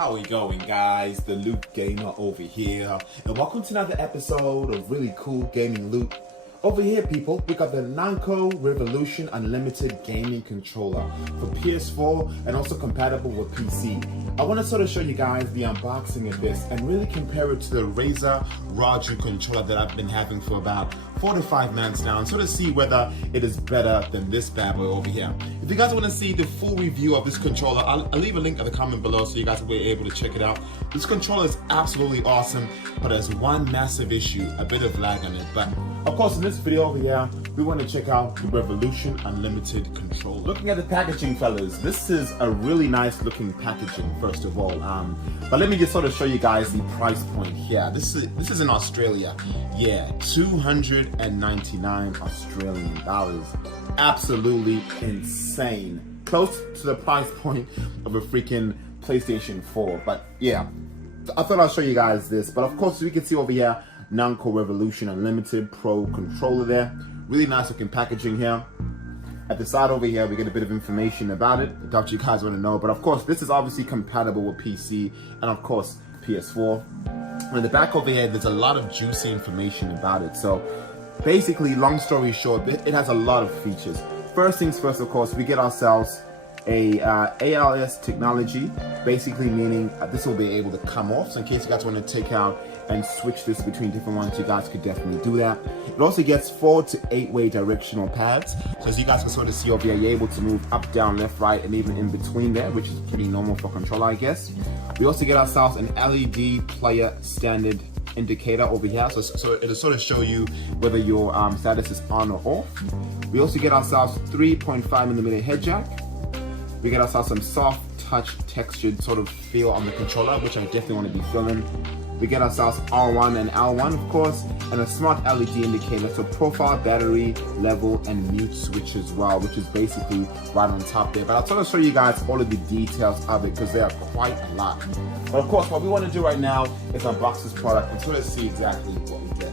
How we going, guys? The Loot Gamer over here, and welcome to another episode of really cool gaming loot. Over here, people, we got the Nacon Revolution Unlimited Gaming Controller for PS4 and also compatible with PC. I want to sort of show you guys the unboxing of this and really compare it to the Razer Raju controller that I've been having for about 4 to 5 months now and sort of see whether it is better than this bad boy over here. If you guys want to see the full review of this controller, I'll leave a link in the comment below so you guys will be able to check it out. This controller is absolutely awesome, but there's one massive issue, a bit of lag on it. But of course, in this video over here, we want to check out the Revolution Unlimited controller. Looking at the packaging, fellas, this is a really nice looking packaging, first of all. But let me just sort of show you guys the price point here. This is in Australia. Yeah, 299 Australian dollars. Absolutely insane. Close to the price point of a freaking PlayStation 4. But yeah, I thought I'll show you guys this. But of course, we can see over here, Nacon Revolution Unlimited Pro controller there. Really nice looking packaging here. At the side over here, we get a bit of information about it. I doubt you guys want to know, but of course, this is obviously compatible with PC and of course, PS4. And in the back over here, there's a lot of juicy information about it. So basically, long story short, it has a lot of features. First things first, of course, we get ourselves a ALS technology, basically meaning this will be able to come off. So in case you guys want to take out and switch this between different ones, you guys could definitely do that. It also gets 4 to 8-way directional pads. So as you guys can sort of see over here, you're able to move up, down, left, right, and even in between there, which is pretty normal for controller, I guess. We also get ourselves an LED player standard indicator over here, so it'll sort of show you whether your status is on or off. We also get ourselves 3.5mm head jack. We get ourselves some soft touch textured sort of feel on the controller, which I definitely want to be feeling. We get ourselves R1 and L1, of course, and a smart LED indicator, so profile, battery, level, and mute switch as well, which is basically right on top there. But I'll sort of show you guys all of the details of it because there are quite a lot. But of course, what we want to do right now is unbox this product and sort of see exactly what we get.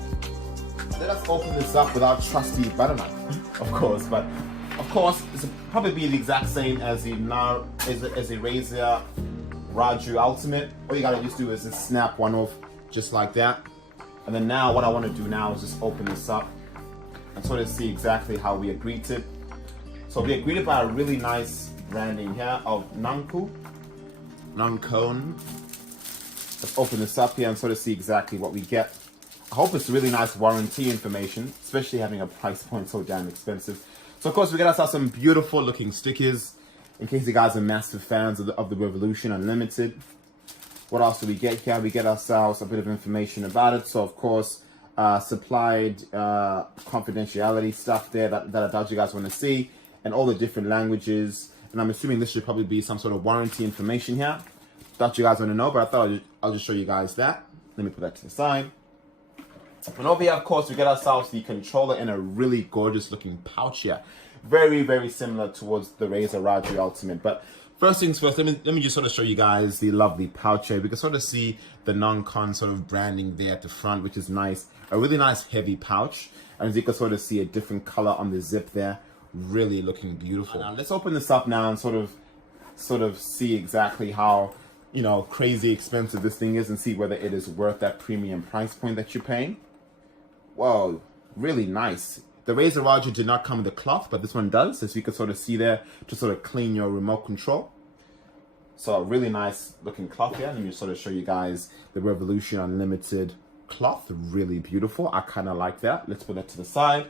Let us open this up with our trusty butter knife, of course. But of course, this will probably be the exact same as the Razer Raju Ultimate. All you gotta just do is just snap one off just like that. And then now what I want to do now is just open this up and sort of see exactly how we are greeted. So we are greeted by a really nice branding here of Nacon. Let's open this up here and sort of see exactly what we get. I hope it's really nice warranty information, especially having a price point so damn expensive. So of course we get ourselves some beautiful looking stickers in case you guys are massive fans of the Revolution Unlimited. What else do we get here? We get ourselves a bit of information about it. So of course, supplied confidentiality stuff there that I doubt you guys want to see, and all the different languages. And I'm assuming this should probably be some sort of warranty information here. Doubt you guys want to know, but I thought I'll just show you guys that. Let me put that to the side. And over here, of course, we get ourselves the controller in a really gorgeous looking pouch here. Very, very similar towards the Razer Raju Ultimate. But first things first, let me just sort of show you guys the lovely pouch here. We can sort of see the Nacon sort of branding there at the front, which is nice. A really nice heavy pouch. And as you can sort of see, a different color on the zip there. Really looking beautiful. Now let's open this up now and sort of see exactly how, you know, crazy expensive this thing is and see whether it is worth that premium price point that you're paying. Whoa, really nice. The Razer Raju did not come with a cloth, but this one does, as you can sort of see there, to sort of clean your remote control. So a really nice looking cloth here. Let me sort of show you guys the Revolution Unlimited cloth. Really beautiful. I kind of like that. Let's put that to the side.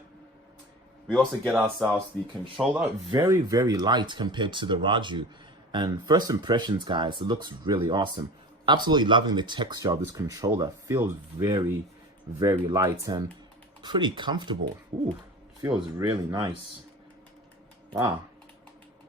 We also get ourselves the controller. Very, very light compared to the Raju. And first impressions, guys, it looks really awesome. Absolutely loving the texture of this controller. Feels very, very light and pretty comfortable. Ooh, feels really nice. Wow.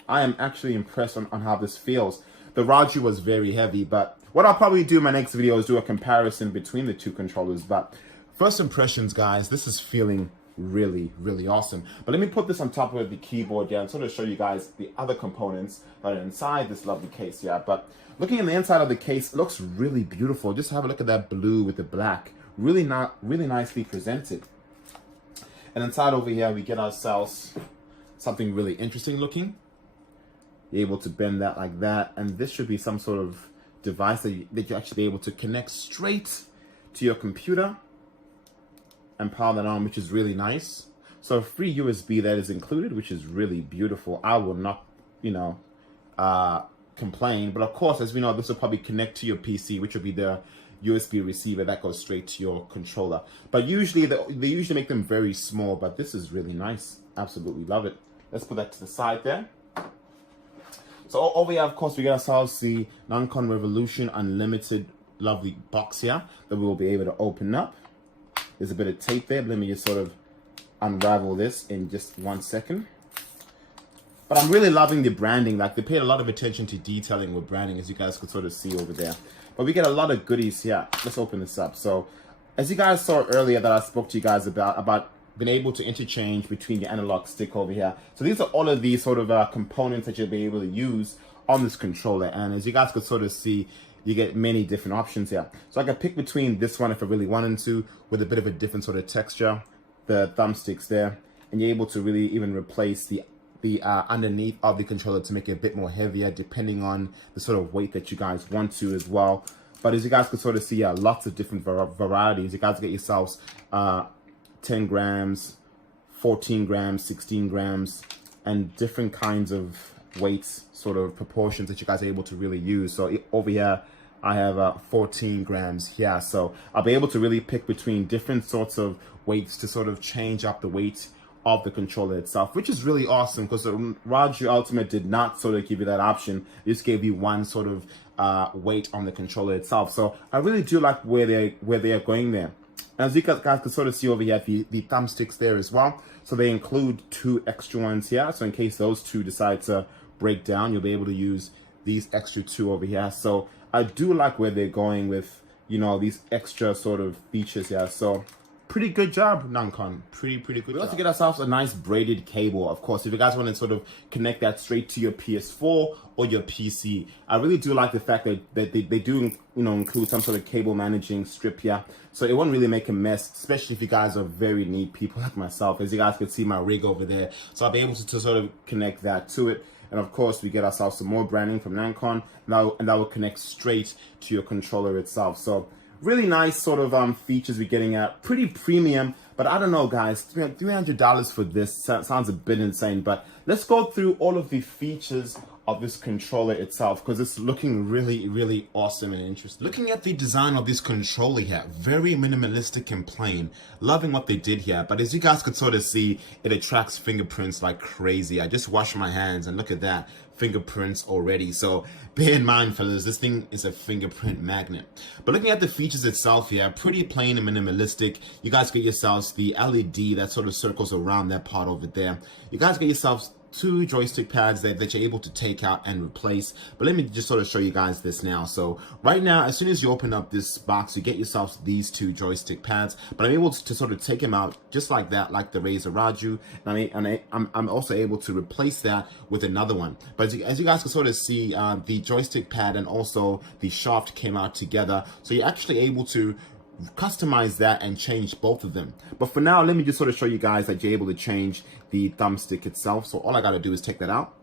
I am actually impressed on how this feels. The Raju was very heavy, but what I'll probably do in my next video is do a comparison between the two controllers. But first impressions, guys, this is feeling really, really awesome. But let me put this on top of the keyboard here and sort of show you guys the other components that are inside this lovely case here. But looking in the inside of the case, it looks really beautiful. Just have a look at that blue with the black. Really nicely presented. And inside over here, we get ourselves something really interesting looking. You're able to bend that like that. And this should be some sort of device that you actually be able to connect straight to your computer and power that on, which is really nice. So a free USB that is included, which is really beautiful. I will not, complain. But of course, as we know, this will probably connect to your PC, which will be the USB receiver that goes straight to your controller. But usually, they usually make them very small, but this is really nice. Absolutely love it. Let's put that to the side there. So over here, of course, we got ourselves the Nacon Revolution Unlimited lovely box here that we will be able to open up. There's a bit of tape there, but let me just sort of unravel this in just 1 second. But I'm really loving the branding. Like, they paid a lot of attention to detailing with branding, as you guys could sort of see over there. But we get a lot of goodies here. Let's open this up. So as you guys saw earlier that I spoke to you guys about being able to interchange between your analog stick over here. So these are all of these sort of components that you'll be able to use on this controller. And as you guys could sort of see, you get many different options here. So I can pick between this one if I really wanted to, with a bit of a different sort of texture, the thumbsticks there, and you're able to really even replace the underneath of the controller to make it a bit more heavier, depending on the sort of weight that you guys want to as well. But as you guys could sort of see, lots of different varieties. You guys get yourselves 10 grams, 14 grams, 16 grams, and different kinds of weights, sort of proportions that you guys are able to really use. So over here, I have 14 grams here. So I'll be able to really pick between different sorts of weights to sort of change up the weight of the controller itself, which is really awesome, because the Raju Ultimate did not sort of give you that option. It just gave you one sort of weight on the controller itself. So I really do like where they are going there. As you guys can sort of see over here, the thumbsticks there as well. So they include 2 extra ones here. So in case those 2 decide to break down, you'll be able to use these extra 2 over here. So I do like where they're going with, these extra sort of features here. So pretty good job, Nacon. Pretty good job. We also get ourselves a nice braided cable. Of course, if you guys want to sort of connect that straight to your PS4 or your PC, I really do like the fact that they do, include some sort of cable managing strip here. So it won't really make a mess, especially if you guys are very neat people like myself. As you guys can see my rig over there. So I'll be able to sort of connect that to it. And of course, we get ourselves some more branding from Nacon, and that will connect straight to your controller itself. So really nice sort of features we're getting at. Pretty premium, but I don't know, guys. $300 for this sounds a bit insane. But let's go through all of the features of this controller itself, because it's looking really awesome and interesting. Looking at the design of this controller here, very minimalistic and plain. Loving what they did here, but as you guys could sort of see, it attracts fingerprints like crazy. I just washed my hands and look at that, fingerprints already. So bear in mind, fellas, this thing is a fingerprint magnet. But looking at the features itself here, pretty plain and minimalistic. You guys get yourselves the LED that sort of circles around that part over there. You guys get yourselves 2 joystick pads that you're able to take out and replace. But let me just sort of show you guys this now. So right now, as soon as you open up this box, you get yourselves these 2 joystick pads, but I'm able to sort of take them out just like that, like the Razer Raju, and I'm also able to replace that with another one. But as you guys can sort of see, the joystick pad and also the shaft came out together, so you're actually able to customize that and change both of them. But for now, let me just sort of show you guys that you're able to change the thumbstick itself. So all I got to do is take that out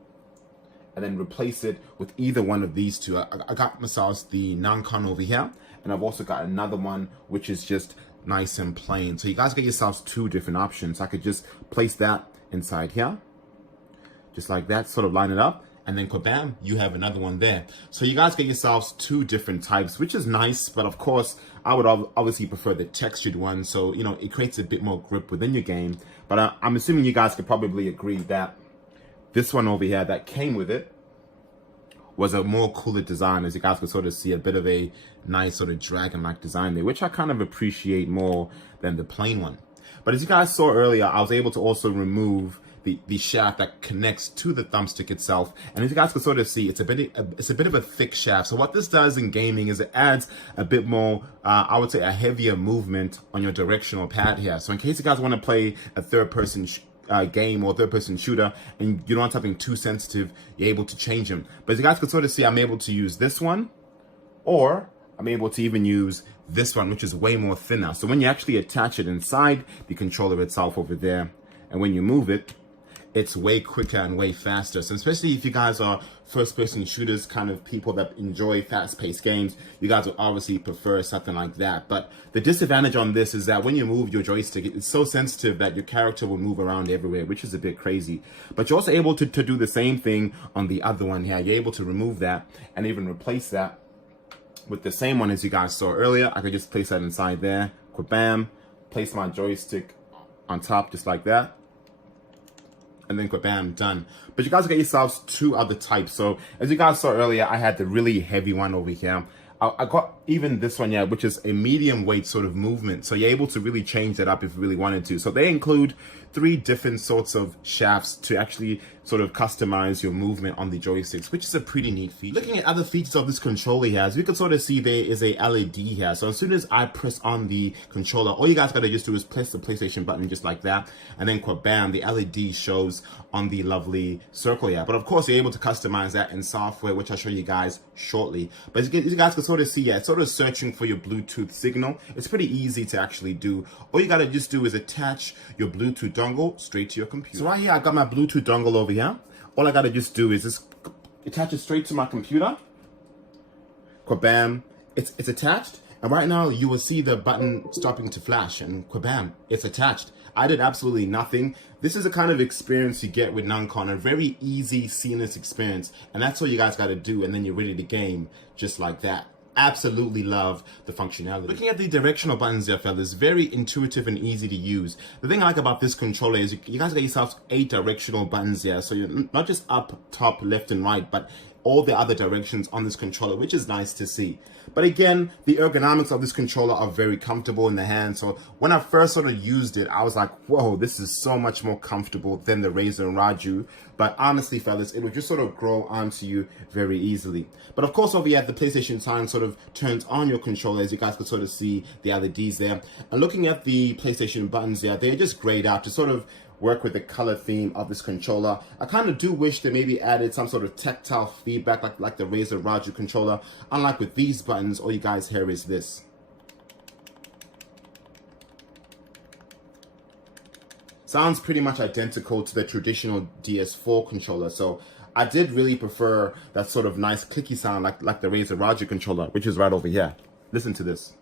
and then replace it with either one of these 2. I got myself the Nacon over here, and I've also got another one which is just nice and plain. So you guys get yourselves 2 different options. I could just place that inside here, just like that, sort of line it up, and then kabam, you have another one there. So you guys get yourselves 2 different types, which is nice. But of course, I would obviously prefer the textured one. So, it creates a bit more grip within your game. But I'm assuming you guys could probably agree that this one over here that came with it was a more cooler design. As you guys could sort of see, a bit of a nice sort of dragon-like design there, which I kind of appreciate more than the plain one. But as you guys saw earlier, I was able to also remove the shaft that connects to the thumbstick itself. And as you guys can sort of see, it's a bit of a thick shaft. So what this does in gaming is it adds a bit more, I would say, a heavier movement on your directional pad here. So in case you guys want to play a third-person game or third-person shooter and you don't want something too sensitive, you're able to change them. But as you guys can sort of see, I'm able to use this one, or I'm able to even use this one, which is way more thinner. So when you actually attach it inside the controller itself over there, and when you move it, it's way quicker and way faster. So especially if you guys are first-person shooters, kind of people that enjoy fast-paced games, you guys will obviously prefer something like that. But the disadvantage on this is that when you move your joystick, it's so sensitive that your character will move around everywhere, which is a bit crazy. But you're also able to do the same thing on the other one here. You're able to remove that and even replace that with the same one as you guys saw earlier. I could just place that inside there, bam, place my joystick on top just like that, and then bam, done. But you guys get yourselves two other types. So as you guys saw earlier, I had the really heavy one over here. I got even this one, yeah, which is a medium weight sort of movement. So you're able to really change that up if you really wanted to. So they include 3 different sorts of shafts to actually sort of customize your movement on the joysticks, which is a pretty neat feature. Looking at other features of this controller here, as you can sort of see, there is a LED here. So as soon as I press on the controller, all you guys gotta just do is press the PlayStation button just like that, and then bam, the LED shows on the lovely circle here. But of course, you're able to customize that in software, which I'll show you guys shortly. But as you guys can sort of see, yeah, it's sort of searching for your Bluetooth signal. It's pretty easy to actually do. All you gotta just do is attach your Bluetooth dongle straight to your computer. So right here, I got my Bluetooth dongle over here. All I gotta just do is just attach it straight to my computer. Bam, it's attached. And right now you will see the button stopping to flash, and bam, it's attached. I did absolutely nothing. This is the kind of experience you get with Nacon, a very easy, seamless experience. And that's all you guys gotta do, and then you're ready to game just like that. Absolutely love the functionality. Looking at the directional buttons there, fellas, very intuitive and easy to use. The thing I like about this controller is you guys got yourselves 8 directional buttons here, so you're not just up, top, left, and right, but all the other directions on this controller, which is nice to see. But again, the ergonomics of this controller are very comfortable in the hand. So when I first sort of used it, I was like, whoa, this is so much more comfortable than the Razer Raju. But honestly, fellas, it will just sort of grow onto you very easily. But of course, over here, the PlayStation sign sort of turns on your controller, as you guys can sort of see the LEDs there. And looking at the PlayStation buttons there, they're just grayed out to sort of work with the color theme of this controller. I kind of do wish they maybe added some sort of tactile feedback like the Razer Raju controller. Unlike with these buttons, all you guys hear is this. Sounds pretty much identical to the traditional DS4 controller. So I did really prefer that sort of nice clicky sound like the Razer Raju controller, which is right over here. Listen to this.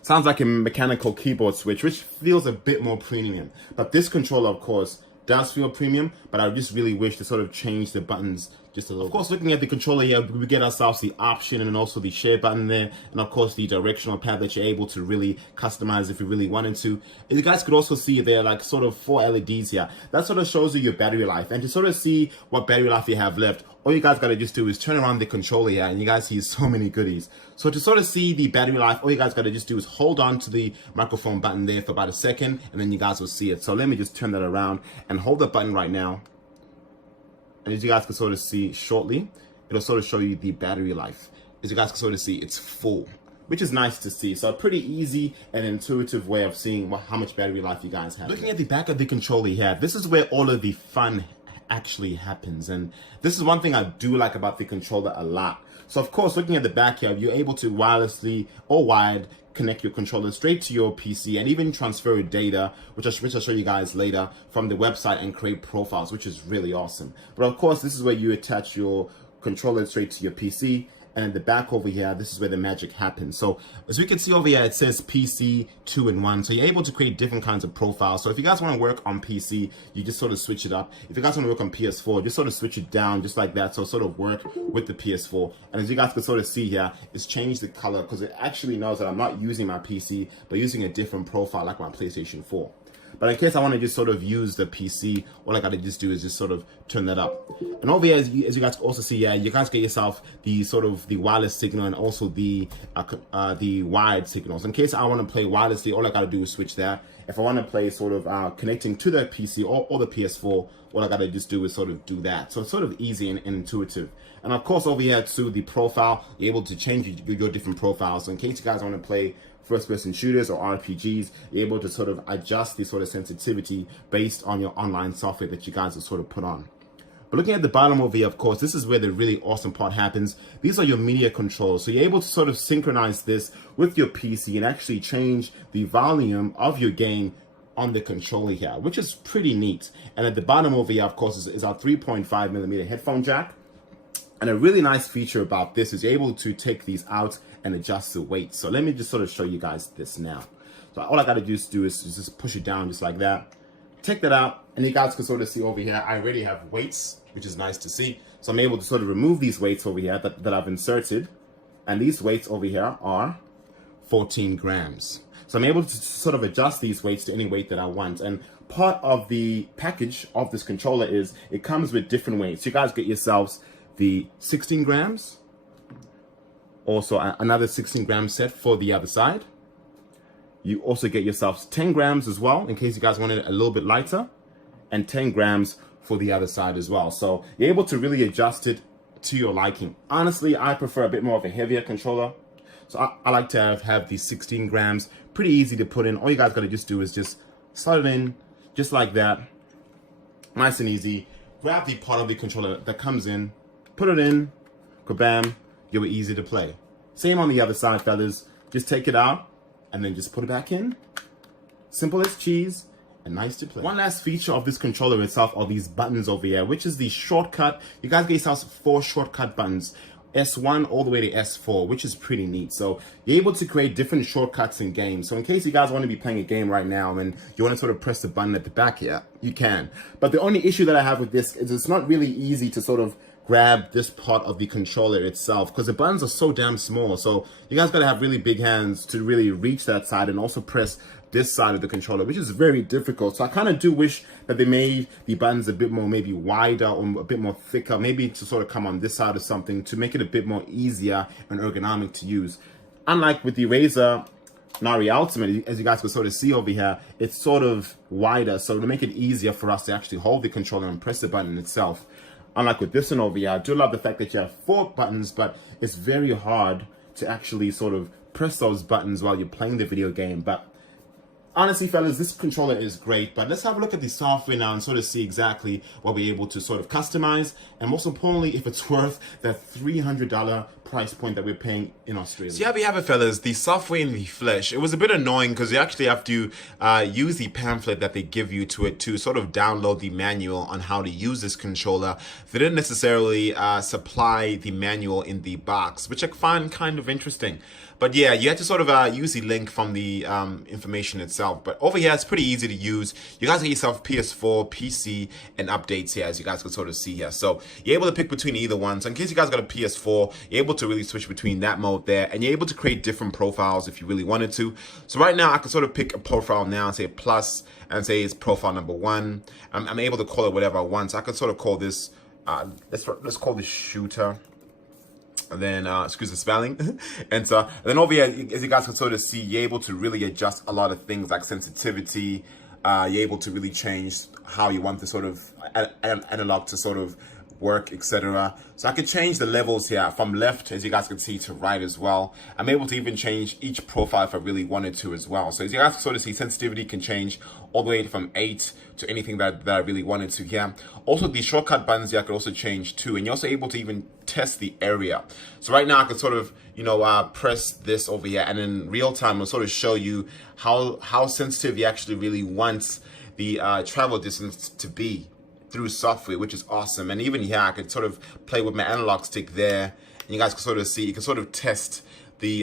Sounds like a mechanical keyboard switch, which feels a bit more premium. But this controller, of course, does feel premium, but I just really wish to sort of change the buttons just a little bit. Of course, looking at the controller here, we get ourselves the option and then also the share button there, and of course the directional pad that you're able to really customize if you really wanted to. And you guys could also see there like sort of 4 LEDs here. That sort of shows you your battery life, and to sort of see what battery life you have left, all you guys gotta just do is turn around the controller here, and you guys see so many goodies. So to sort of see the battery life, all you guys gotta just do is hold on to the microphone button there for about a second, and then you guys will see it. So let me just turn that around and hold the button right now. And as you guys can sort of see shortly, it'll sort of show you the battery life. As you guys can sort of see, it's full, which is nice to see. So a pretty easy and intuitive way of seeing how much battery life you guys have. Looking at the back of the controller here, this is where all of the fun actually happens. And this is one thing I do like about the controller a lot. So of course, looking at the back here, you're able to wirelessly or wired connect your controller straight to your PC and even transfer data, which I'll show you guys later, from the website and create profiles, which is really awesome. But of course, this is where you attach your controller straight to your PC. And in the back over here, this is where the magic happens. So as we can see over here, it says PC 2-in-1. So you're able to create different kinds of profiles. So if you guys want to work on PC, you just sort of switch it up. If you guys want to work on PS4, just sort of switch it down just like that. So sort of work with the PS4. And as you guys can sort of see here, it's changed the color because it actually knows that I'm not using my PC, but using a different profile like my PlayStation 4. But in case I want to just sort of use the PC, all I got to just do is just sort of turn that up. And over here, as you guys can also see, yeah, you guys get yourself the sort of the wireless signal and also the wired signals. In case I want to play wirelessly, all I got to do is switch that. If I want to play sort of connecting to the PC or the PS4, all I got to just do is sort of do that. So it's sort of easy and intuitive. And of course, over here to the profile, you're able to change your different profiles. So in case you guys want to play first-person shooters or RPGs, you're able to sort of adjust the sort of sensitivity based on your online software that you guys will sort of put on. But looking at the bottom over here, of course, this is where the really awesome part happens. These are your media controls. So you're able to sort of synchronize this with your PC and actually change the volume of your game on the controller here, which is pretty neat. And at the bottom over here, of course, is our 3.5mm headphone jack. And a really nice feature about this is you're able to take these out and adjust the weight. So let me just sort of show you guys this now. So all I got to do is just push it down just like that. Take that out, and you guys can sort of see over here, I already have weights, which is nice to see. So I'm able to sort of remove these weights over here that I've inserted. And these weights over here are 14 grams. So I'm able to sort of adjust these weights to any weight that I want. And part of the package of this controller is it comes with different weights. You guys get yourselves the 16 grams, also another 16 gram set for the other side. You also get yourselves 10 grams as well, in case you guys want it a little bit lighter, and 10 grams for the other side as well. So you're able to really adjust it to your liking. Honestly, I prefer a bit more of a heavier controller. So I like to have these 16 grams, pretty easy to put in. All you guys gotta just do is just slide it in, just like that. Nice and easy. Grab the part of the controller that comes in, put it in, kabam, you're easy to play. Same on the other side, fellas. Just take it out, and then just put it back in. Simple as cheese and nice to play. One last feature of this controller itself are these buttons over here, which is the shortcut. You guys get yourselves 4 shortcut buttons, S1 all the way to S4, which is pretty neat. So you're able to create different shortcuts in games. So in case you guys want to be playing a game right now and you want to sort of press the button at the back here, you can. But the only issue that I have with this is it's not really easy to sort of grab this part of the controller itself because the buttons are so damn small. So you guys gotta have really big hands to really reach that side and also press this side of the controller, which is very difficult. So I kind of do wish that they made the buttons a bit more maybe wider or a bit more thicker, maybe to sort of come on this side or something to make it a bit more easier and ergonomic to use. Unlike with the Razer Nari Ultimate, as you guys can sort of see over here, it's sort of wider, so to make it easier for us to actually hold the controller and press the button itself. Unlike with this one over here, I do love the fact that you have 4 buttons, but it's very hard to actually sort of press those buttons while you're playing the video game. But honestly, fellas, this controller is great, but let's have a look at the software now and sort of see exactly what we're able to sort of customize, and most importantly, if it's worth that $300 price point that we're paying in Australia. So yeah, we have it, fellas, the software in the flesh. It was a bit annoying because you actually have to use the pamphlet that they give you to sort of download the manual on how to use this controller. They didn't necessarily supply the manual in the box, which I find kind of interesting. But yeah, you have to sort of use the link from the information itself. But over here, it's pretty easy to use. You guys get yourself PS4, PC, and updates here, as you guys can sort of see here. So you're able to pick between either one. So in case you guys got a PS4, you're able to really switch between that mode there. And you're able to create different profiles if you really wanted to. So right now, I can sort of pick a profile now and say plus, and say it's profile number 1. I'm able to call it whatever I want. So I can sort of call this, let's call this shooter. And then, excuse the spelling. And then over here, as you guys can sort of see, you're able to really adjust a lot of things like sensitivity. You're able to really change how you want the sort of analog to sort of work, etc. So I can change the levels here from left, as you guys can see, to right as well. I'm able to even change each profile if I really wanted to as well. So as you guys can sort of see, sensitivity can change all the way from 8 to anything that I really wanted to here. Also, the shortcut buttons here I could also change too, and you're also able to even test the area. So right now I could sort of, you know, press this over here, and in real time it'll sort of show you how sensitive you actually really want the travel distance to be through software, which is awesome. And even here I could sort of play with my analog stick there, and you guys can sort of see, you can sort of test the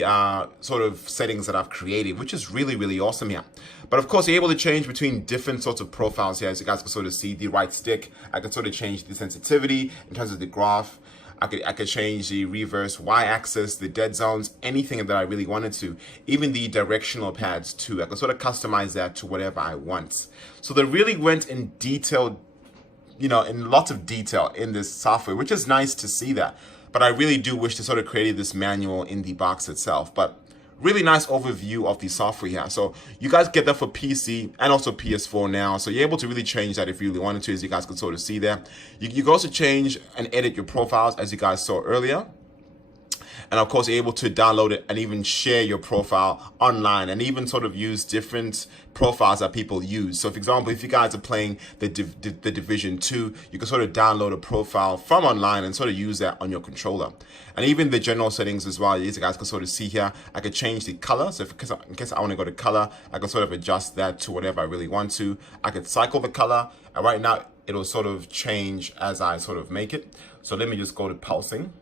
sort of settings that I've created, which is really, really awesome here. But of course, you're able to change between different sorts of profiles here. As you guys can sort of see, the right stick, I can sort of change the sensitivity in terms of the graph. I could change the reverse y-axis, the dead zones, anything that I really wanted to. Even the directional pads too. I could sort of customize that to whatever I want. So they really went in detail, you know, in lots of detail in this software, which is nice to see that. But I really do wish to sort of create this manual in the box itself. But really nice overview of the software here. So you guys get that for PC and also PS4 now. So you're able to really change that if you really wanted to, as you guys can sort of see there. You can also change and edit your profiles, as you guys saw earlier. And of course, you're able to download it and even share your profile online, and even sort of use different profiles that people use. So for example, if you guys are playing the Division 2, you can sort of download a profile from online and sort of use that on your controller. And even the general settings as well, you guys can sort of see here, I could change the color. So in case I want to go to color, I can sort of adjust that to whatever I really want to. I could cycle the color, and right now it'll sort of change as I sort of make it. So let me just go to pulsing,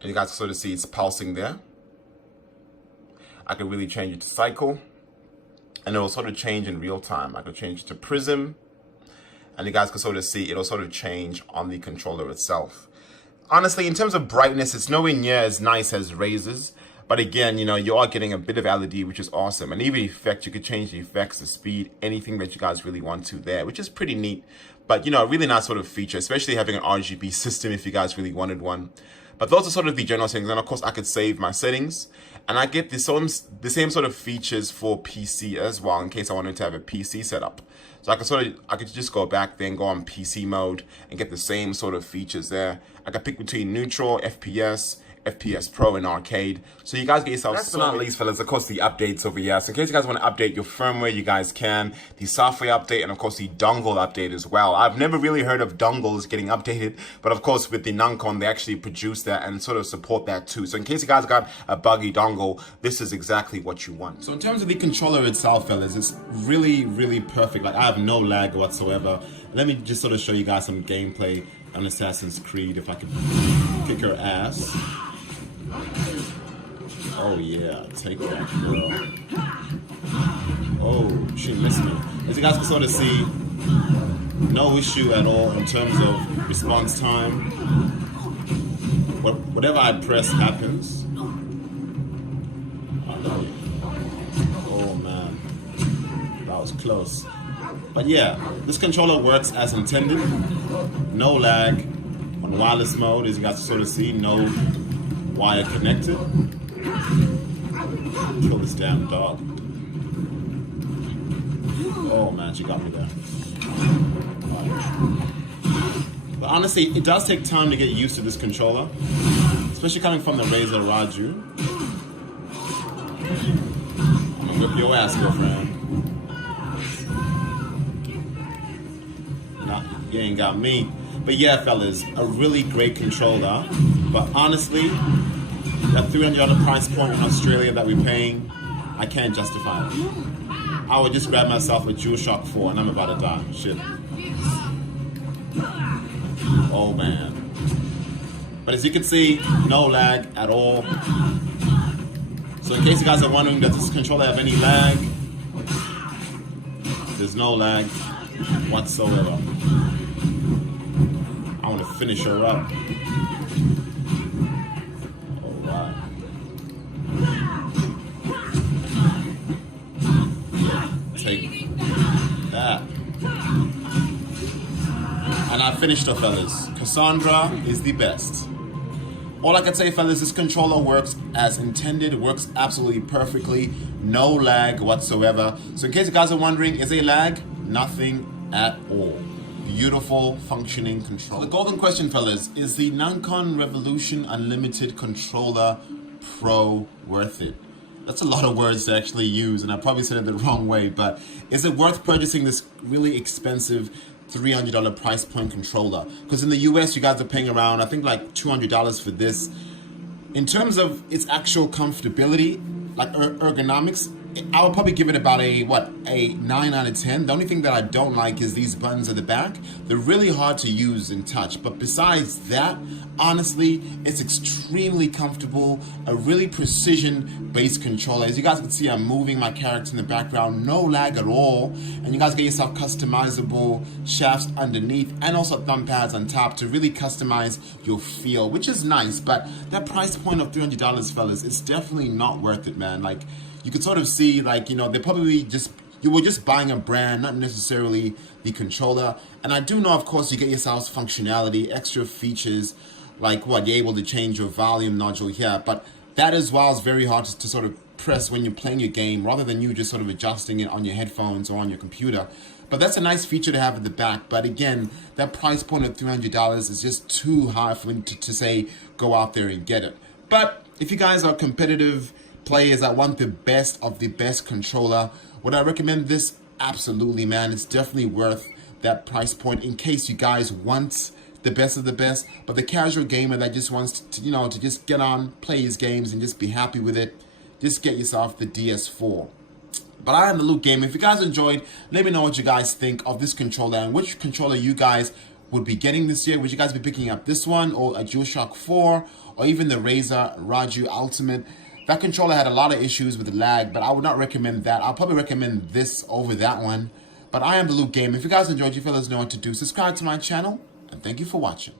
and you guys can sort of see it's pulsing there. I can really change it to cycle, and it'll sort of change in real time. I can change it to prism, and you guys can sort of see it'll sort of change on the controller itself. Honestly, in terms of brightness, it's nowhere near as nice as Razer's. But again, you know, you are getting a bit of LED, which is awesome. And even effect, you could change the effects, the speed, anything that you guys really want to there, which is pretty neat. But, you know, a really nice sort of feature, especially having an RGB system if you guys really wanted one. But those are sort of the general settings. And of course, I could save my settings. And I get the same sort of features for PC as well, in case I wanted to have a PC setup. So I could just go back then, go on PC mode and get the same sort of features there. I could pick between neutral, FPS, FPS Pro, and arcade. So you guys get yourself. Last but not least, fellas, of course, the updates over here. So in case you guys want to update your firmware, you guys can. The software update, and of course the dongle update as well. I've never really heard of dongles getting updated, but of course with the Nacon, they actually produce that and sort of support that too. So in case you guys got a buggy dongle, this is exactly what you want. So in terms of the controller itself, fellas, it's really, really perfect. Like, I have no lag whatsoever. Let me just sort of show you guys some gameplay on Assassin's Creed, if I could kick her ass. Oh yeah, take that, girl. Oh, she missed me. As you guys can sort of see, no issue at all in terms of response time. Whatever I press happens. Oh man, that was close. But yeah, this controller works as intended. No lag on wireless mode, as you guys can sort of see. No wire connected. Kill this damn dog. Oh man, she got me there. But honestly, it does take time to get used to this controller, especially coming from the Razer Raju. I'm gonna whip your ass, girlfriend. Nah, you ain't got me. But yeah, fellas, a really great controller. But honestly, that $300 price point in Australia that we're paying, I can't justify it. I would just grab myself a DualShock 4 and I'm about to die. Shit. Oh man. But as you can see, no lag at all. So in case you guys are wondering, does this controller have any lag? There's no lag whatsoever. I want to finish her up. Oh wow. Take that. And I finished her, fellas. Cassandra is the best. All I can say, fellas, this controller works as intended. It works absolutely perfectly. No lag whatsoever. So in case you guys are wondering, is there lag? Nothing at all. Beautiful, functioning controller. The golden question, fellas, is the Nacon Revolution Unlimited Controller Pro worth it? That's a lot of words to actually use, and I probably said it the wrong way, but is it worth purchasing this really expensive $300 price point controller? Because in the US, you guys are paying around, I think, like $200 for this. In terms of its actual comfortability, like ergonomics, I would probably give it about a 9 out of 10. The only thing that I don't like is these buttons at the back. They're really hard to use and touch. But besides that, honestly, it's extremely comfortable. A really precision-based controller. As you guys can see, I'm moving my character in the background. No lag at all. And you guys get yourself customizable shafts underneath and also thumb pads on top to really customize your feel, which is nice. But that price point of $300, fellas, it's definitely not worth it, man. Like, you could sort of see, like, you know, they're probably you were just buying a brand, not necessarily the controller. And I do know, of course, you get yourselves functionality, extra features, like what, you're able to change your volume nodule here. But that as well is very hard to sort of press when you're playing your game, rather than you just sort of adjusting it on your headphones or on your computer. But that's a nice feature to have at the back. But again, that price point of $300 is just too high for me to say, go out there and get it. But if you guys are competitive players that want the best of the best controller, would I recommend this? Absolutely, man. It's definitely worth that price point in case you guys want the best of the best. But the casual gamer that just wants to just get on, play his games and just be happy with it, just get yourself the DS4. But I am the Luke Gamer. If you guys enjoyed, let me know what you guys think of this controller and which controller you guys would be getting this year. Would you guys be picking up this one or a DualShock 4 or even the Razer Raju Ultimate? That controller had a lot of issues with the lag, but I would not recommend that. I'll probably recommend this over that one. But I am the Luke Gamer. If you guys enjoyed, you fellas know what to do. Subscribe to my channel, and thank you for watching.